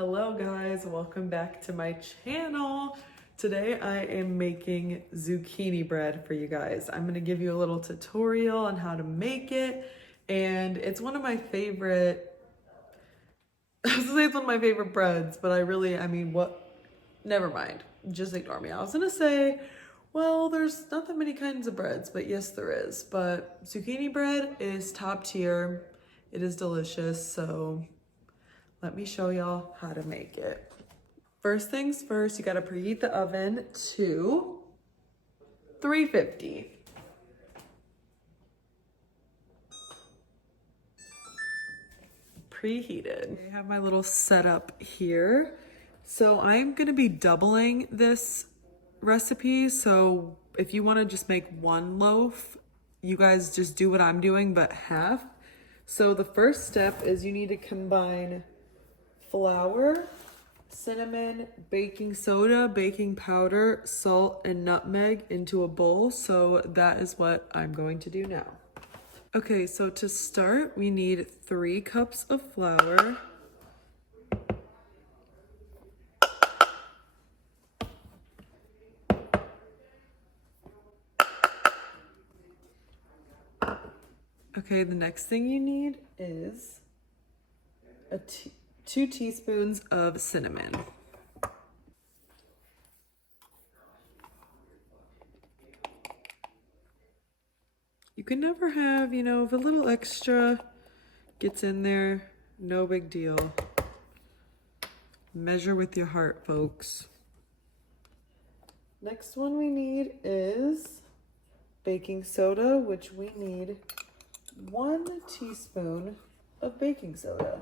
Hello guys, welcome back to my channel. Today I am making zucchini bread for you guys. I'm gonna give you a little tutorial on how to make it, and it's one of my favorite, I was gonna say it's one of my favorite breads, but never mind, just ignore me. I was gonna say, well, there's not that many kinds of breads, but yes there is. But zucchini bread is top tier. It is delicious, so let me show y'all how to make it. First things first, you gotta preheat the oven to 350. Preheated. I have my little setup here. So I'm gonna be doubling this recipe. So if you wanna just make one loaf, you guys just do what I'm doing, but half. So the first step is you need to combine flour, cinnamon, baking soda, baking powder, salt, and nutmeg into a bowl. So that is what I'm going to do now. Okay, so to start, we need 3 cups of flour. Okay, the next thing you need is 2 teaspoons of cinnamon. You can never have, if a little extra gets in there, no big deal. Measure with your heart, folks. Next one we need is baking soda, which we need 1 teaspoon of baking soda,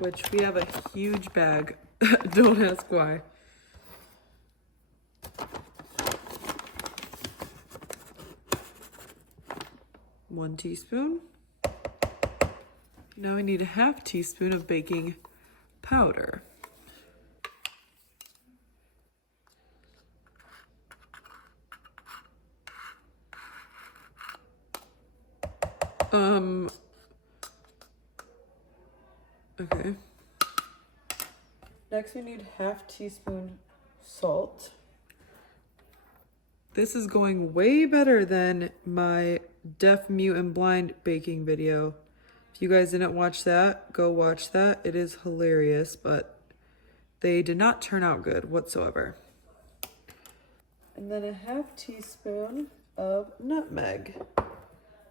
which we have a huge bag. Don't ask why. One teaspoon. Now we need a half teaspoon of baking powder. Okay. Next we need half teaspoon salt. This is going way better than my deaf, mute, and blind baking video. If you guys didn't watch that, go watch that. It is hilarious, but they did not turn out good whatsoever. And then a half teaspoon of nutmeg.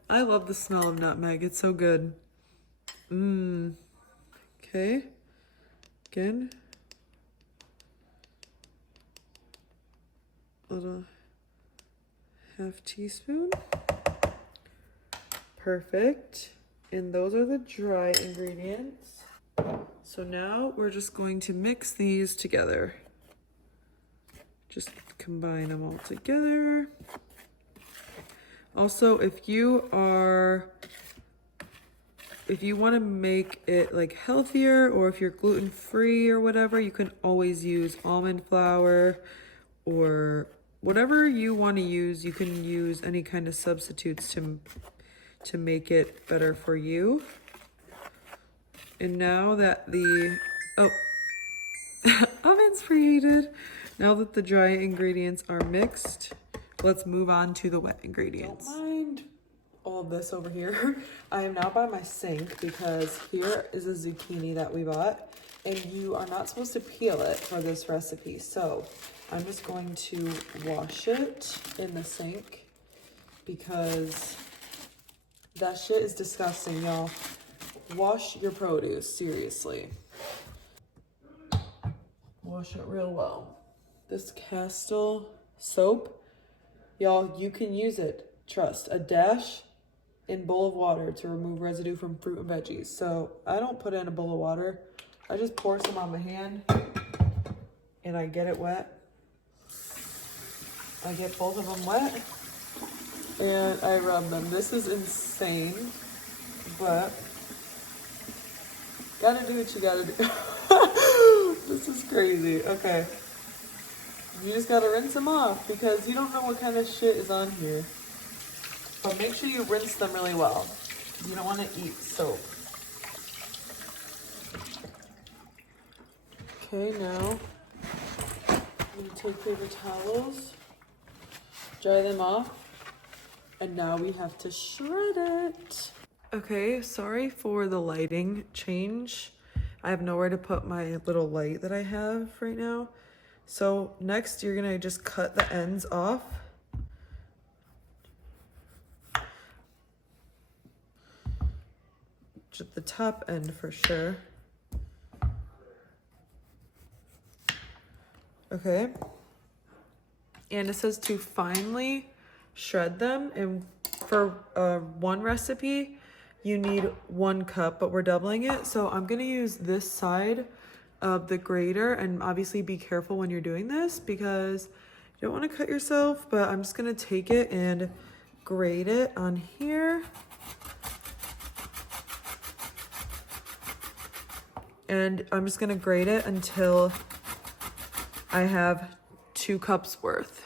I love the smell of nutmeg. It's so good. Okay. Again. Little half teaspoon. Perfect. And those are the dry ingredients. So now we're just going to mix these together. Just combine them all together. Also, if you want to make it like healthier, or if you're gluten-free or whatever, you can always use almond flour or whatever you want to use. You can use any kind of substitutes to make it better for you. And now that the oven's preheated, now that the dry ingredients are mixed, let's move on to the wet ingredients. Don't mind all of this over here. I am now by my sink because here is a zucchini that we bought, and you are not supposed to peel it for this recipe. So I'm just going to wash it in the sink because that shit is disgusting, y'all. Wash your produce, seriously. Wash it real well. This Castile soap, y'all, you can use it. Trust. A dash in bowl of water to remove residue from fruit and veggies. So I don't put in a bowl of water. I just pour some on my hand and I get it wet. I get both of them wet and I rub them. This is insane, but gotta do what you gotta do. This is crazy. Okay. You just gotta rinse them off because you don't know what kind of shit is on here. But make sure you rinse them really well. You don't want to eat soap. Okay, now I'm gonna take paper towels, dry them off, and now we have to shred it. Okay, sorry for the lighting change. I have nowhere to put my little light that I have right now. So next you're gonna just cut the ends off. Just the top end for sure. Okay. And it says to finely shred them. And for one recipe, you need 1 cup, but we're doubling it. So I'm gonna use this side of the grater, and obviously be careful when you're doing this because you don't wanna cut yourself, but I'm just gonna take it and grate it on here. And I'm just gonna grate it until I have 2 cups worth.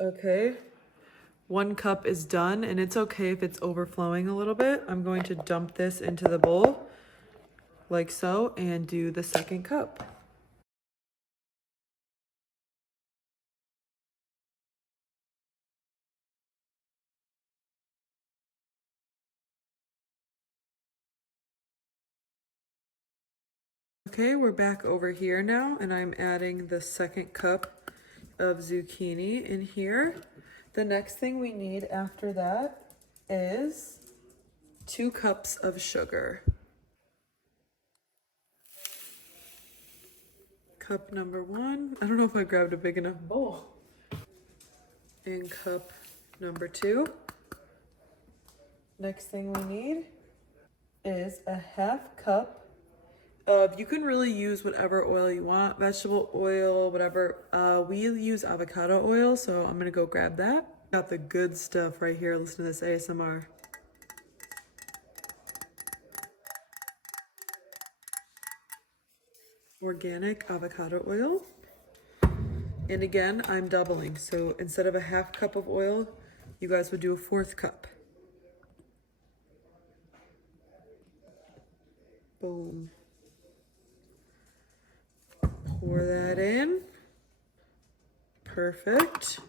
Okay, 1 cup is done, and it's okay if it's overflowing a little bit. I'm going to dump this into the bowl like so and do the 2nd cup. Okay, we're back over here now, and I'm adding the 2nd cup of zucchini in here. The next thing we need after that is 2 cups of sugar. Cup number 1. I don't know if I grabbed a big enough bowl. And cup number 2. Next thing we need is a 1/2 cup of, you can really use whatever oil you want, vegetable oil, whatever. We use avocado oil, so I'm gonna go grab that. Got the good stuff right here. Listen to this ASMR. Organic avocado oil. And again, I'm doubling. So instead of a 1/2 cup of oil, you guys would do a 1/4 cup. Boom. Pour that in. Perfect.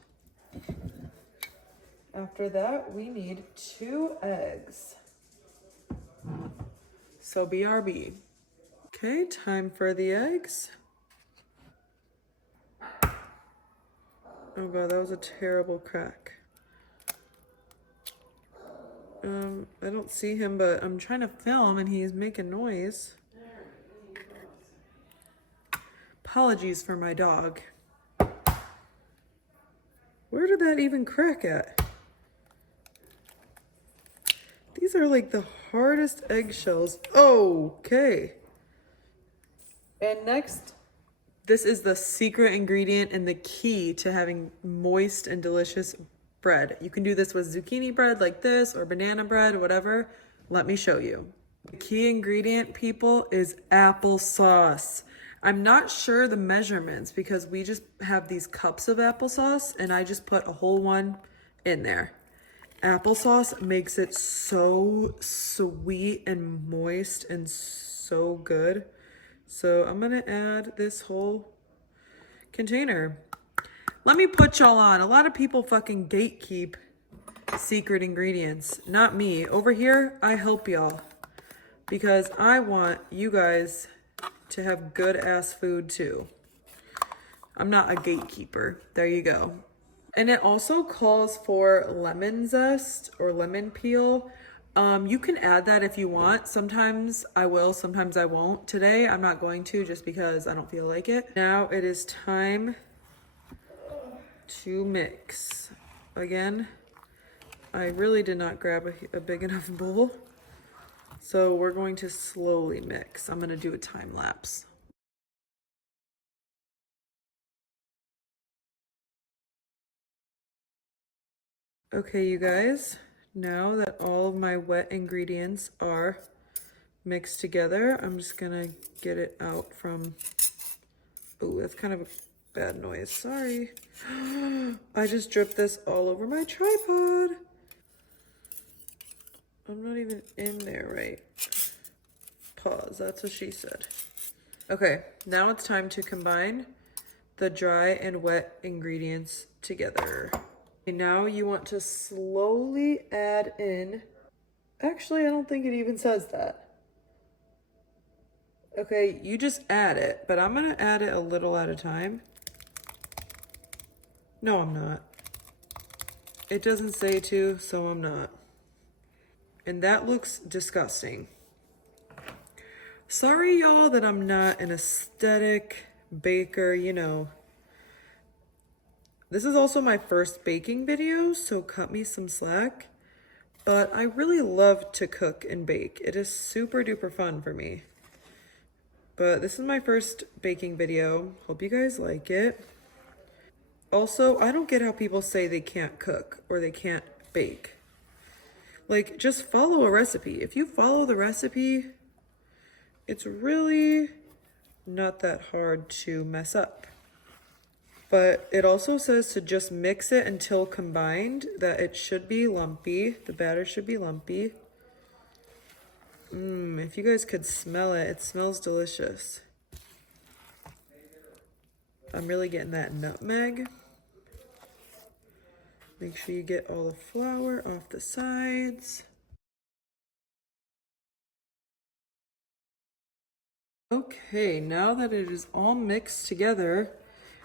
After that, we need 2 eggs. So BRB. Okay, time for the eggs. Oh god, that was a terrible crack. I don't see him, but I'm trying to film and he's making noise. Apologies for my dog. Where did that even crack at? These are like the hardest eggshells. Okay. And next, this is the secret ingredient and the key to having moist and delicious bread. You can do this with zucchini bread like this or banana bread, whatever. Let me show you. The key ingredient, people, is applesauce. I'm not sure the measurements because we just have these cups of applesauce and I just put a whole one in there. Applesauce makes it so sweet and moist and so good. So I'm gonna add this whole container. Let me put y'all on. A lot of people fucking gatekeep secret ingredients. Not me. Over here, I help y'all because I want you guys to have good ass food too. I'm not a gatekeeper. There you go. And it also calls for lemon zest or lemon peel. You can add that if you want. Sometimes I will, sometimes I won't. Today, I'm not going to just because I don't feel like it. Now it is time to mix. Again, I really did not grab a big enough bowl. So we're going to slowly mix. I'm gonna do a time lapse. Okay, you guys, now that all of my wet ingredients are mixed together, I'm just gonna get it out from, oh, that's kind of Bad noise, sorry. I just dripped this all over my tripod. I'm not even in there right. Pause, that's what she said. Okay, now it's time to combine the dry and wet ingredients together. And now you want to slowly add in, actually I don't think it even says that. Okay, you just add it, but I'm gonna add it a little at a time. No, I'm not. It doesn't say to, so I'm not. And that looks disgusting. Sorry, y'all, that I'm not an aesthetic baker, you know. This is also my first baking video, so cut me some slack. But I really love to cook and bake. It is super duper fun for me. But this is my first baking video. Hope you guys like it. Also, I don't get how people say they can't cook or they can't bake. Like, just follow a recipe. If you follow the recipe, it's really not that hard to mess up. But it also says to just mix it until combined, that it should be lumpy. The batter should be lumpy. If you guys could smell it, it smells delicious. I'm really getting that nutmeg. Make sure you get all the flour off the sides. Okay, now that it is all mixed together,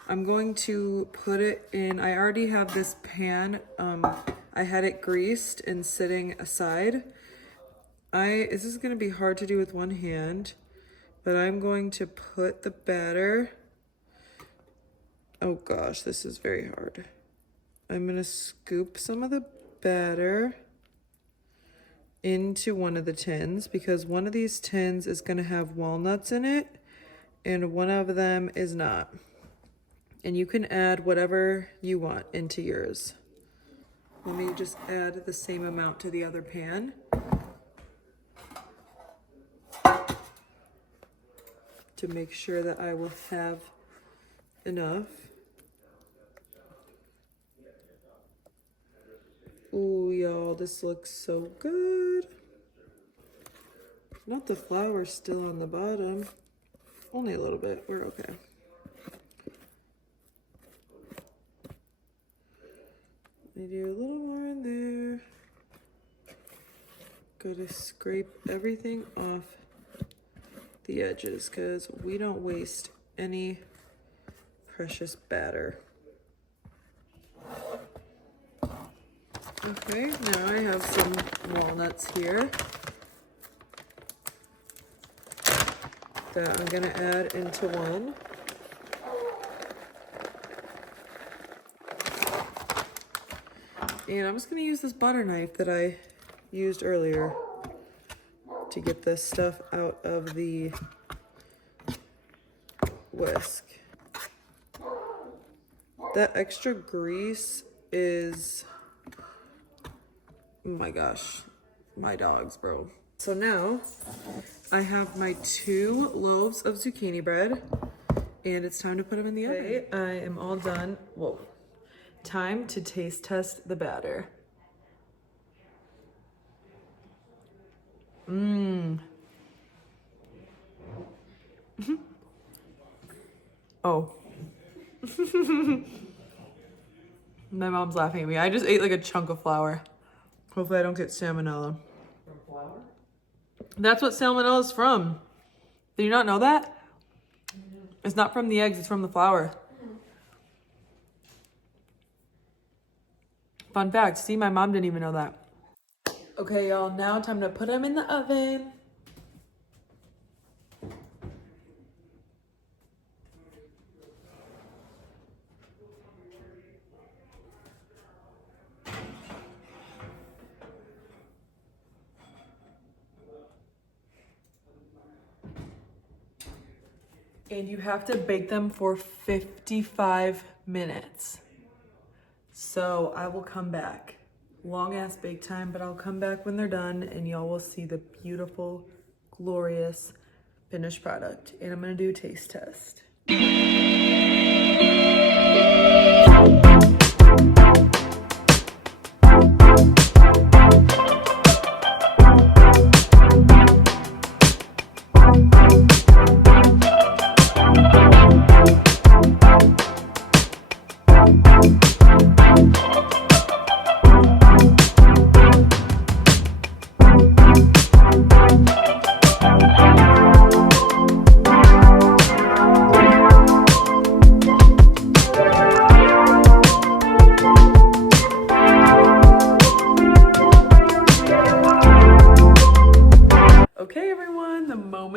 I'm going to put it in, I already have this pan. I had it greased and sitting aside. This is gonna be hard to do with one hand, but I'm going to put the batter. Oh gosh, this is very hard. I'm gonna scoop some of the batter into one of the tins because one of these tins is gonna have walnuts in it and one of them is not. And you can add whatever you want into yours. Let me just add the same amount to the other pan. To make sure that I will have enough. Ooh, y'all, this looks so good. Not the flour still on the bottom. Only a little bit, we're okay. Let me do a little more in there. Gotta scrape everything off the edges because we don't waste any precious batter. Okay, now I have some walnuts here that I'm gonna add into one. And I'm just gonna use this butter knife that I used earlier to get this stuff out of the whisk. That extra grease is, oh my gosh, my dogs, bro. So now I have my 2 loaves of zucchini bread and it's time to put them in the oven. Okay, I am all done. Whoa. Time to taste test the batter. Oh. My mom's laughing at me. I just ate like a chunk of flour. Hopefully I don't get salmonella. From flour? That's what salmonella is from. Did you not know that? It's not from the eggs, it's from the flour. Fun fact, see, my mom didn't even know that. Okay, y'all, now time to put them in the oven. And you have to bake them for 55 minutes. So I will come back. Long ass bake time, but I'll come back when they're done and y'all will see the beautiful, glorious finished product. And I'm gonna do a taste test.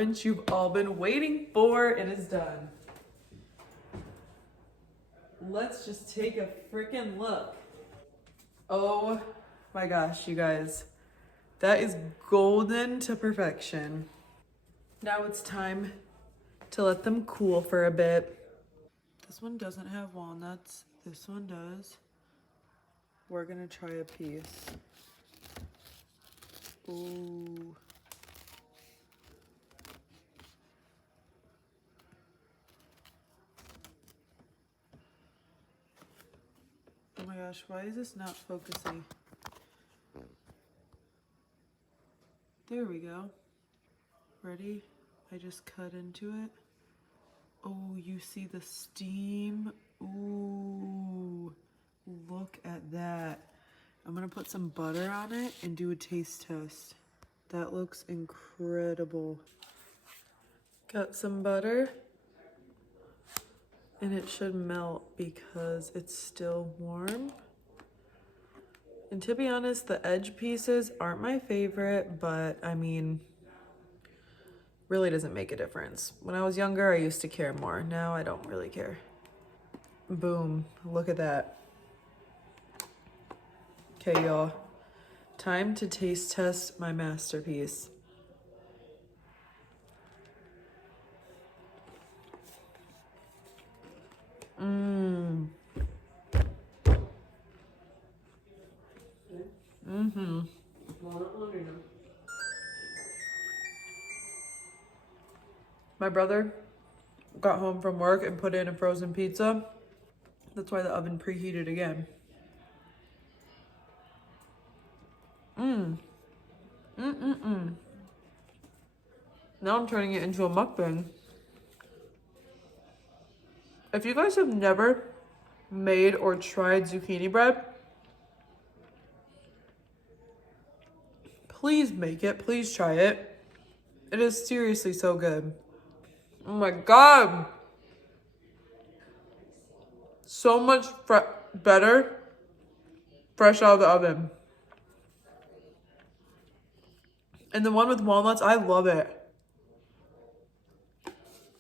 moment you've all been waiting for. It is done. Let's just take a freaking look. Oh my gosh, you guys. That is golden to perfection. Now it's time to let them cool for a bit. This one doesn't have walnuts. This one does. We're gonna try a piece. Ooh. Oh my gosh, why is this not focusing? There we go. Ready? I just cut into it. Oh, you see the steam? Ooh, look at that. I'm gonna put some butter on it and do a taste test. That looks incredible. Got some butter. And it should melt because it's still warm. And to be honest, the edge pieces aren't my favorite, but I mean, really doesn't make a difference. When I was younger, I used to care more. Now I don't really care. Boom, look at that. Okay, y'all, time to taste test my masterpiece. My brother got home from work and put in a frozen pizza. That's why the oven preheated again. Now I'm turning it into a mukbang. If you guys have never made or tried zucchini bread, please make it. Please try it. It is seriously so good. Oh my God. So much better fresh out of the oven. And the one with walnuts, I love it.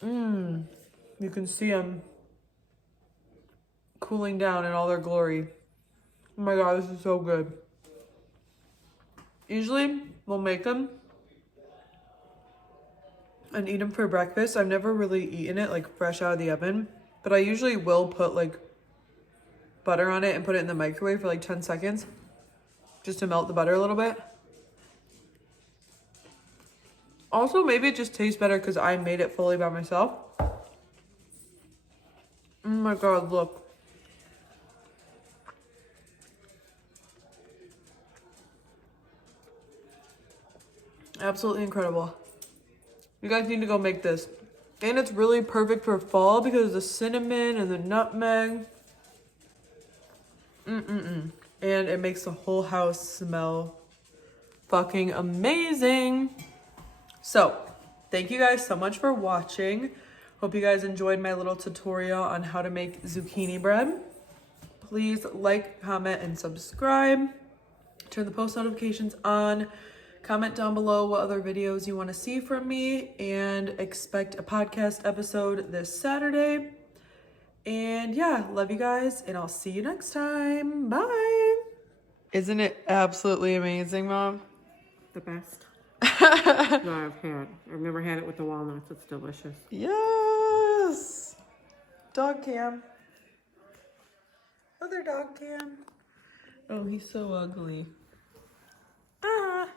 You can see them cooling down in all their glory. Oh my God, this is so good. Usually, we'll make them and eat them for breakfast. I've never really eaten it like fresh out of the oven, but I usually will put like butter on it and put it in the microwave for like 10 seconds just to melt the butter a little bit. Also, maybe it just tastes better because I made it fully by myself. Oh my God, look. Absolutely incredible. You guys need to go make this. And it's really perfect for fall because of the cinnamon and the nutmeg. And it makes the whole house smell fucking amazing. So, thank you guys so much for watching. Hope you guys enjoyed my little tutorial on how to make zucchini bread. Please like, comment, and subscribe. Turn the post notifications on. Comment down below what other videos you want to see from me, and expect a podcast episode this Saturday. And yeah, love you guys, and I'll see you next time. Bye. Isn't it absolutely amazing, Mom? The best that I've had. I've never had it with the walnuts. It's delicious. Yes. Dog cam. Other dog cam. Oh, he's so ugly. Ah.